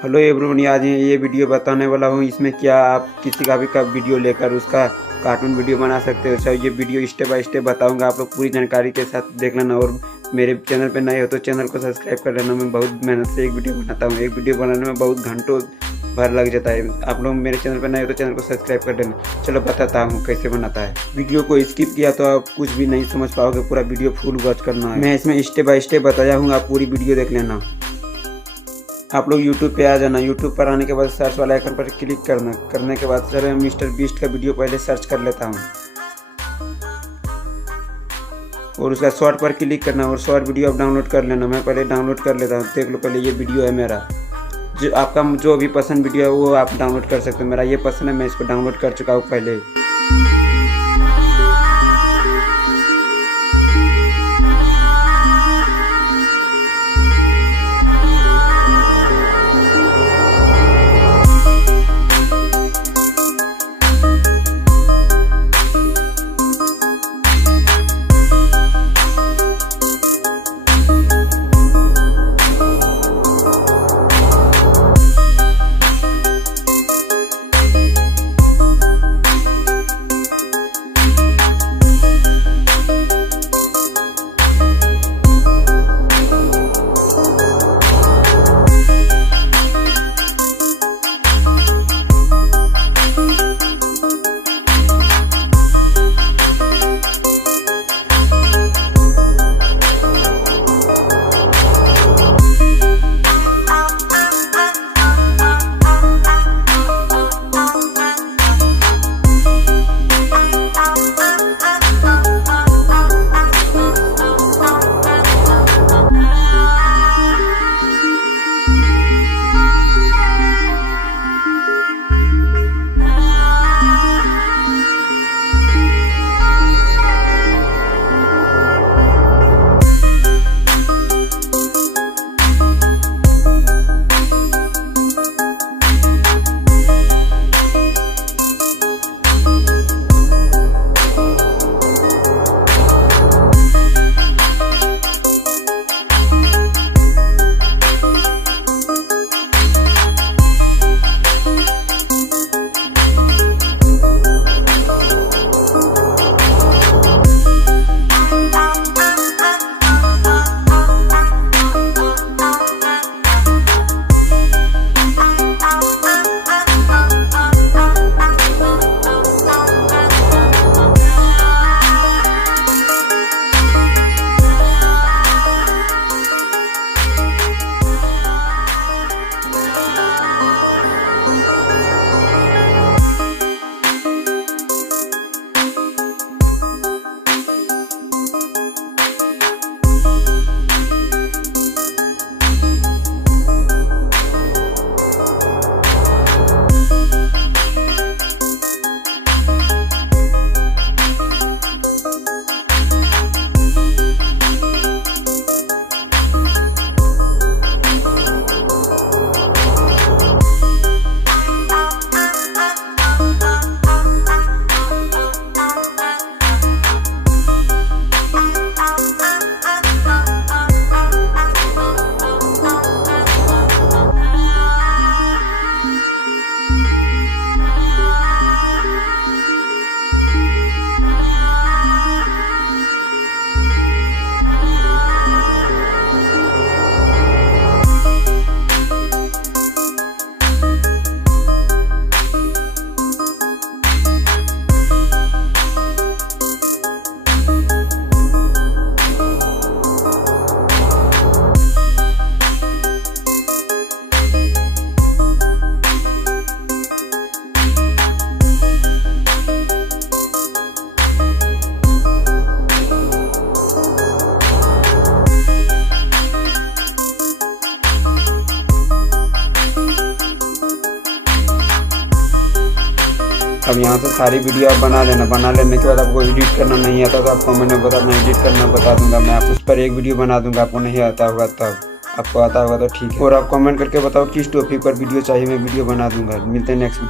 Hello everyone, आज ये video बताने वाला हूँ। इसमें क्या आप किसी का भी वीडियो लेकर उसका कार्टून वीडियो बना सकते हो। अच्छा, ये वीडियो स्टेप बाय स्टेप बताऊंगा, आप लोग पूरी जानकारी के साथ देख लेना। और मेरे चैनल पे नए हो तो चैनल को सब्सक्राइब कर लेना। मैं बहुत मेहनत से एक वीडियो बनाता हूँ। एक वीडियो बनाने में बहुत घंटों भर लग जाता है। आप लोग मेरे चैनल पे नए हो तो चैनल को सब्सक्राइब कर लेना। चलो बताता हूँ कैसे बनाता है। वीडियो को स्किप किया तो आप कुछ भी नहीं समझ पाओगे, पूरा वीडियो फुल वॉच करना है। मैं इसमें स्टेप बाय स्टेप बताया हूँ, आप पूरी वीडियो देख लेना। आप लोग YouTube पे आ जाना। YouTube पर आने के बाद सर्च वाला आइकन पर क्लिक करना। करने के बाद चलो मिस्टर बीस्ट का वीडियो पहले सर्च कर लेता हूँ और उसका शॉर्ट पर क्लिक करना और शॉर्ट वीडियो आप डाउनलोड कर लेना। मैं पहले डाउनलोड कर लेता हूँ। देख लो, पहले ये वीडियो है मेरा। जो आपका जो भी पसंद वीडियो है वो आप डाउनलोड कर सकते हो। मेरा ये पसंद है, मैं इसको डाउनलोड कर चुका हूँ पहले। अब यहाँ से सारी वीडियो आप बना लेना। बना लेने के बाद आपको एडिट करना नहीं आता तो आपको मैंने बता, मैं एडिट करना बता दूंगा। मैं आप उस पर एक वीडियो बना दूंगा। आपको नहीं आता होगा तब, आपको आता होगा तो ठीक है। और आप कमेंट करके बताओ किस टॉपिक पर वीडियो चाहिए, मैं वीडियो बना दूंगा। मिलते हैं नेक्स्ट